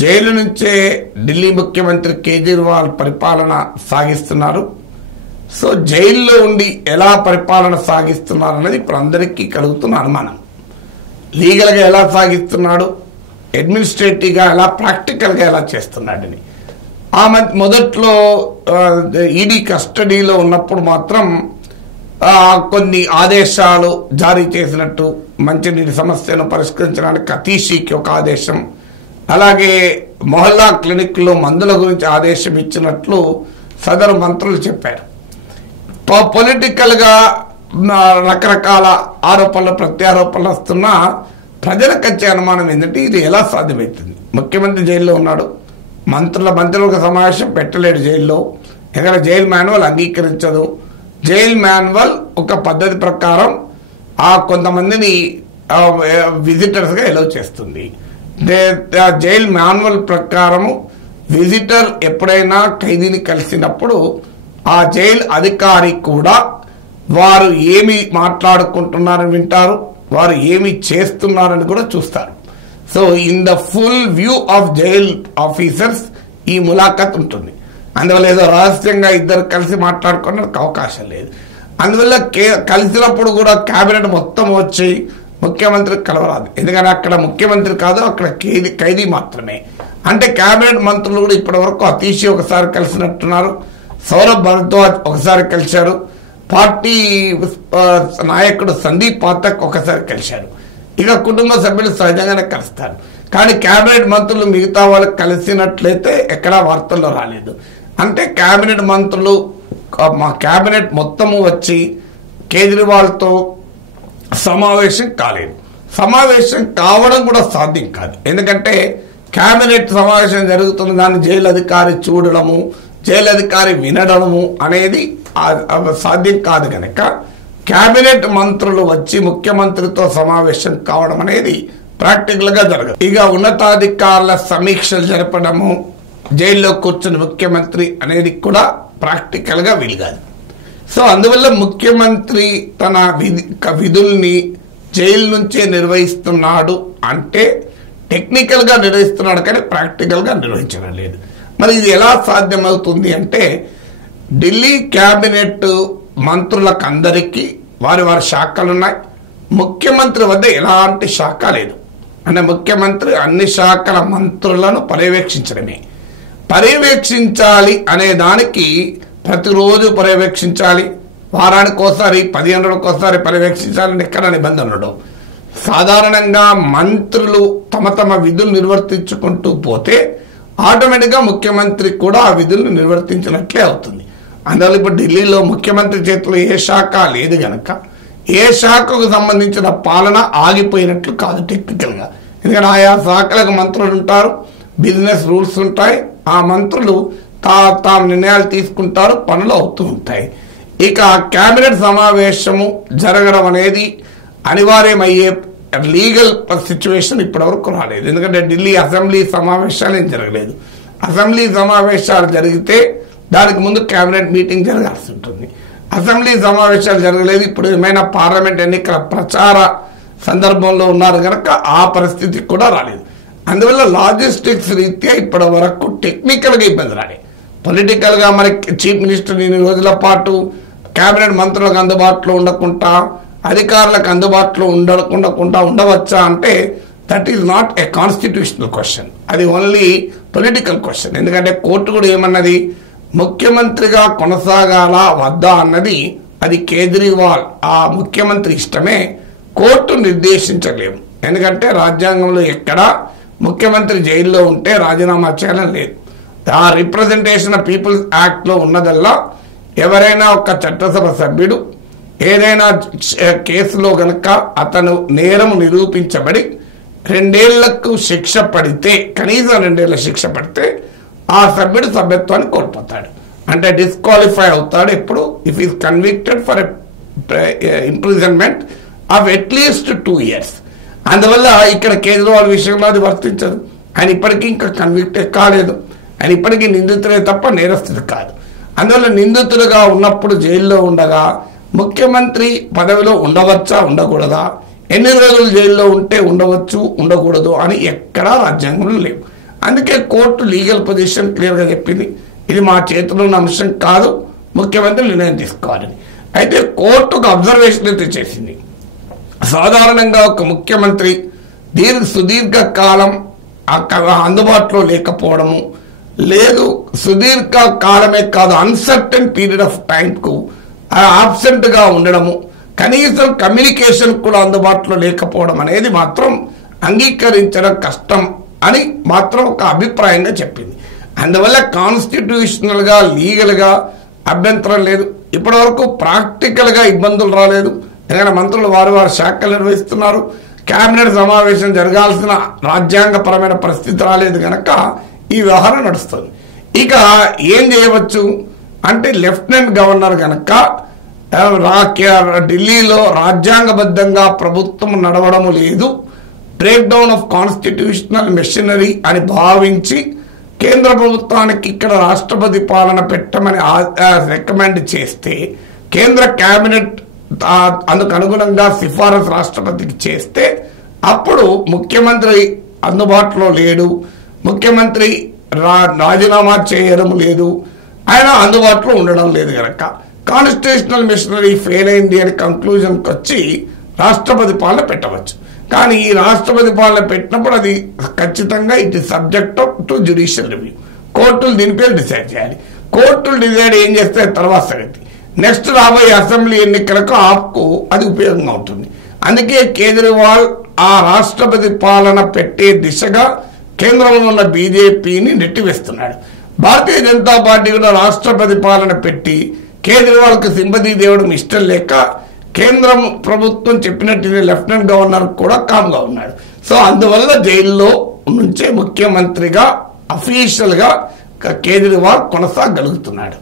Jail నుంచే ఢిల్లీ ముఖ్యమంత్రి కేజ్రీవాల్ పరిపాలన సాగిస్తున్నారు. సో జైల్లో ఉండి ఎలా పరిపాలన సాగిస్తున్నారు అన్నది ఇప్పుడు అందరికీ కలుగుతున్న అనుమానం. లీగల్గా ఎలా సాగిస్తున్నాడు, అడ్మినిస్ట్రేటివ్గా ఎలా, ప్రాక్టికల్గా ఎలా చేస్తున్నాడని. మొదట్లో ఈడీ కస్టడీలో ఉన్నప్పుడు మాత్రం కొన్ని ఆదేశాలు జారీ చేసినట్టు, మంచినీటి సమస్యను పరిష్కరించడానికి అతీషికి ఒక ఆదేశం, అలాగే మొహల్లా క్లినిక్లో మందుల గురించి ఆదేశం ఇచ్చినట్లు సదరు మంత్రులు చెప్పారు. పొలిటికల్గా రకరకాల ఆరోపణలు ప్రత్యారోపణలు వస్తున్నా ప్రజలకు వచ్చే అనుమానం ఏంటంటే ఇది ఎలా సాధ్యమవుతుంది? ముఖ్యమంత్రి జైల్లో ఉన్నాడు, మంత్రులకు సమావేశం పెట్టలేడు జైల్లో, ఎక్కడ జైలు మాన్యువల్ అంగీకరించదు. జైల్ మాన్యువల్ ఒక పద్ధతి ప్రకారం కొంతమందిని విజిటర్స్గా ఎలౌ చేస్తుంది. జైల్ మాన్యువల్ ప్రకారము విజిటర్ ఎప్పుడైనా ఖైదీని కలిసినప్పుడు ఆ జైలు అధికారి కూడా వారు ఏమి మాట్లాడుకుంటున్నారని వింటారు, వారు ఏమి చేస్తున్నారని కూడా చూస్తారు. So in the full view of jail officers ఈ ములాఖత్ ఉంటుంది. అందువల్ల ఏదో రహస్యంగా ఇద్దరు కలిసి మాట్లాడుకోవడానికి అవకాశం లేదు. అందువల్ల కలిసినప్పుడు కూడా కేబినెట్ మొత్తం వచ్చి ముఖ్యమంత్రి కలవరాదు, ఎందుకంటే అక్కడ ముఖ్యమంత్రి కాదు, అక్కడ ఖైదీ మాత్రమే. అంటే కేబినెట్ మంత్రులు కూడా ఇప్పటి వరకు అతీషి ఒకసారి కలిసినట్టున్నారు, సౌరభ్ భరద్వాజ్ ఒకసారి కలిశారు, పార్టీ నాయకుడు సందీప్ పాఠక్ ఒకసారి కలిశారు. ఇక కుటుంబ సభ్యులు సహజంగానే కలుస్తారు. కానీ కేబినెట్ మంత్రులు మిగతా వాళ్ళకి కలిసినట్లయితే ఎక్కడా వార్తల్లో రాలేదు. అంటే కేబినెట్ మంత్రులు మా కేబినెట్ మొత్తము వచ్చి కేజ్రీవాల్తో సమావేశం కాలేదు. సమావేశం కావడం కూడా సాధ్యం కాదు, ఎందుకంటే కేబినెట్ సమావేశం జరుగుతున్న దాన్ని జైలు అధికారి చూడడము, జైలు అధికారి వినడము అనేది సాధ్యం కాదు. కనుక కేబినెట్ మంత్రులు వచ్చి ముఖ్యమంత్రితో సమావేశం కావడం అనేది ప్రాక్టికల్ గా జరగదు. ఇక ఉన్నతాధికారుల సమీక్షలు జరపడము, జైల్లో కూర్చుని ముఖ్యమంత్రి అనేది కూడా ప్రాక్టికల్ గా వీలు కాదు. సో అందువల్ల ముఖ్యమంత్రి తన విధుల్ని జైలు నుంచే నిర్వహిస్తున్నాడు అంటే టెక్నికల్ గా నిర్వహిస్తున్నాడు, కానీ ప్రాక్టికల్ గా నిర్వహించడం లేదు. మరి ఇది ఎలా సాధ్యమవుతుంది అంటే ఢిల్లీ కేబినెట్ మంత్రులకు అందరికీ వారి శాఖలు ఉన్నాయి, ముఖ్యమంత్రి వద్ద ఎలాంటి శాఖ లేదు. అంటే ముఖ్యమంత్రి అన్ని శాఖల మంత్రులను పర్యవేక్షించాలి అనే దానికి ప్రతిరోజు పర్యవేక్షించాలి, వారానికి ఒకసారి 15 రోజులకోసారి పర్యవేక్షించాలని ఎక్కడ నిబంధన ఉండవు. సాధారణంగా మంత్రులు తమ విధులు నిర్వర్తించుకుంటూ పోతే ఆటోమేటిక్గా ముఖ్యమంత్రి కూడా ఆ విధులను నిర్వర్తించినట్లే అవుతుంది. అందువల్ల ఇప్పుడు ఢిల్లీలో ముఖ్యమంత్రి చేతిలో ఏ శాఖ లేదు గనక ఏ శాఖకు సంబంధించిన పాలన ఆగిపోయినట్లు కాదు టెక్నికల్గా. ఎందుకంటే ఆయా శాఖలకు మంత్రులు ఉంటారు, బిజినెస్ రూల్స్ ఉంటాయి, ఆ మంత్రులు తాము నిర్ణయాలు తీసుకుంటారు, పనులు అవుతూ ఉంటాయి. ఇక కేబినెట్ సమావేశము జరగడం అనేది అనివార్యమయ్యే లీగల్ సిచ్యువేషన్ ఇప్పటివరకు రాలేదు. ఎందుకంటే ఢిల్లీ అసెంబ్లీ సమావేశాలు ఏం జరగలేదు. అసెంబ్లీ సమావేశాలు జరిగితే దానికి ముందు కేబినెట్ మీటింగ్ జరగాల్సి ఉంటుంది. అసెంబ్లీ సమావేశాలు జరగలేదు. ఇప్పుడు ఏమైనా పార్లమెంట్ ఎన్నికల ప్రచార సందర్భంలో ఉన్నారు కనుక ఆ పరిస్థితి కూడా రాలేదు. అందువల్ల లాజిస్టిక్స్ రీత్యా ఇప్పటి వరకు టెక్నికల్గా ఇబ్బంది రాలేదు. పొలిటికల్గా మరి చీఫ్ మినిస్టర్ ఇన్ని రోజుల పాటు కేబినెట్ మంత్రులకు అందుబాటులో ఉండకుండా, అధికారులకు అందుబాటులో ఉండకుండా ఉండవచ్చా అంటే that is not a constitutional question, అది ఓన్లీ పొలిటికల్ క్వశ్చన్. ఎందుకంటే కోర్టు కూడా ఏమన్నది, ముఖ్యమంత్రిగా కొనసాగాల వద్దా అన్నది అది కేజ్రీవాల్ ఆ ముఖ్యమంత్రి ఇష్టమే, కోర్టు నిర్దేశించలేము. ఎందుకంటే రాజ్యాంగంలో ఎక్కడా ముఖ్యమంత్రి జైల్లో ఉంటే రాజీనామా చేయాలని లేదు. ఆ రిప్రజెంటేషన్ ఆఫ్ పీపుల్స్ యాక్ట్లో ఉన్నదల్లా ఎవరైనా ఒక చట్టసభ సభ్యుడు ఏదైనా కేసులో గనక అతను నేరం నిరూపించబడి 2 ఏళ్లకు శిక్ష పడితే, కనీసం 2 ఏళ్ల శిక్ష పడితే ఆ సభ్యుడు సభ్యత్వాన్ని కోల్పోతాడు, అంటే డిస్క్వాలిఫై అవుతాడు. ఎప్పుడు if is convicted for imprisonment of at least 2 years. అందువల్ల ఇక్కడ కేజ్రీవాల్ విషయంలో అది వర్తించదు. ఆయన ఇప్పటికీ ఇంకా కన్విక్టెడ్ కాలేదు, ఆయన ఇప్పటికీ నిందితులే తప్ప నేరస్తుడు కాదు. అందువల్ల నిందితులుగా ఉన్నప్పుడు జైల్లో ఉండగా ముఖ్యమంత్రి పదవిలో ఉండవచ్చా ఉండకూడదా, ఎన్ని రోజులు జైల్లో ఉంటే ఉండవచ్చు ఉండకూడదు అని ఎక్కడా రాజ్యాంగంలో లేవు. అందుకే కోర్టు లీగల్ పొజిషన్ క్లియర్గా చెప్పింది, ఇది మా చేతిలో ఉన్న అంశం కాదు, ముఖ్యమంత్రి నిర్ణయం తీసుకోవాలని. అయితే కోర్టుకు అబ్జర్వేషన్ అయితే చేసింది. సాధారణంగా ఒక ముఖ్యమంత్రి సుదీర్ఘ కాలం అందుబాటులో లేకపోవడము, లేదు సుదీర్ఘ కాలమే కాదు అన్సర్టన్ పీరియడ్ ఆఫ్ టైంకు ఆబ్సెంట్గా ఉండడము, కనీసం కమ్యూనికేషన్ కూడా అందుబాటులో లేకపోవడం అనేది మాత్రం అంగీకరించడం కష్టం అని మాత్రం ఒక అభిప్రాయంగా చెప్పింది. అందువల్ల కాన్స్టిట్యూషనల్గా లీగల్గా అభ్యంతరం లేదు, ఇప్పటివరకు ప్రాక్టికల్గా ఇబ్బందులు రాలేదు. ఎందుకంటే మంత్రులు వారు శాఖలు నిర్వహిస్తున్నారు, కేబినెట్ సమావేశం జరగాల్సిన రాజ్యాంగపరమైన పరిస్థితి రాలేదు కనుక ఈ వ్యవహారం నడుస్తుంది. ఇక ఏం చేయవచ్చు అంటే లెఫ్టినెంట్ గవర్నర్ కనుక ఢిల్లీలో రాజ్యాంగబద్ధంగా ప్రభుత్వం నడవడము లేదు, break down of constitutional machinery అని భావించి కేంద్ర ప్రభుత్వానికి ఇక్కడ రాష్ట్రపతి పాలన పెట్టమని రికమెండ్ చేస్తే, కేంద్ర కేబినెట్ అందుకు అనుగుణంగా సిఫారసు రాష్ట్రపతికి చేస్తే అప్పుడు ముఖ్యమంత్రి అందుబాటులో లేడు, ముఖ్యమంత్రి రాజీనామా చేయడం లేదు, ఆయన అందుబాటులో ఉండడం లేదు కనుక కాన్స్టిట్యూషనల్ మిషనరీ ఫెయిల్ అయింది అని కంక్లూజన్కి వచ్చి రాష్ట్రపతి పాలన పెట్టవచ్చు. కానీ ఈ రాష్ట్రపతి పాలన పెట్టినప్పుడు అది ఖచ్చితంగా it is subject to judicial review. కోర్టులు దీనిపై డిసైడ్ చేయాలి. కోర్టులు డిసైడ్ ఏం చేస్తే తర్వాత సంగతి. నెక్స్ట్ రాబోయే అసెంబ్లీ ఎన్నికలకు ఆప్కు అది ఉపయోగంగా ఉంటుంది. అందుకే కేజ్రీవాల్ ఆ రాష్ట్రపతి పాలన పెట్టే దిశగా కేంద్రంలో ఉన్న బీజేపీని నెట్టివేస్తున్నాడు. భారతీయ జనతా పార్టీ కూడా రాష్ట్రపతి పాలన పెట్టి కేజ్రీవాల్కి సింపతి దేవడం ఇష్టం లేక కేంద్రం ప్రభుత్వం చెప్పినట్టు లెఫ్టినెంట్ గవర్నర్ కూడా కామ్గా ఉన్నాడు. సో అందువల్ల జైల్లో నుంచే ముఖ్యమంత్రిగా అఫీషియల్గా కేజ్రీవాల్ కొనసాగలుగుతున్నాడు.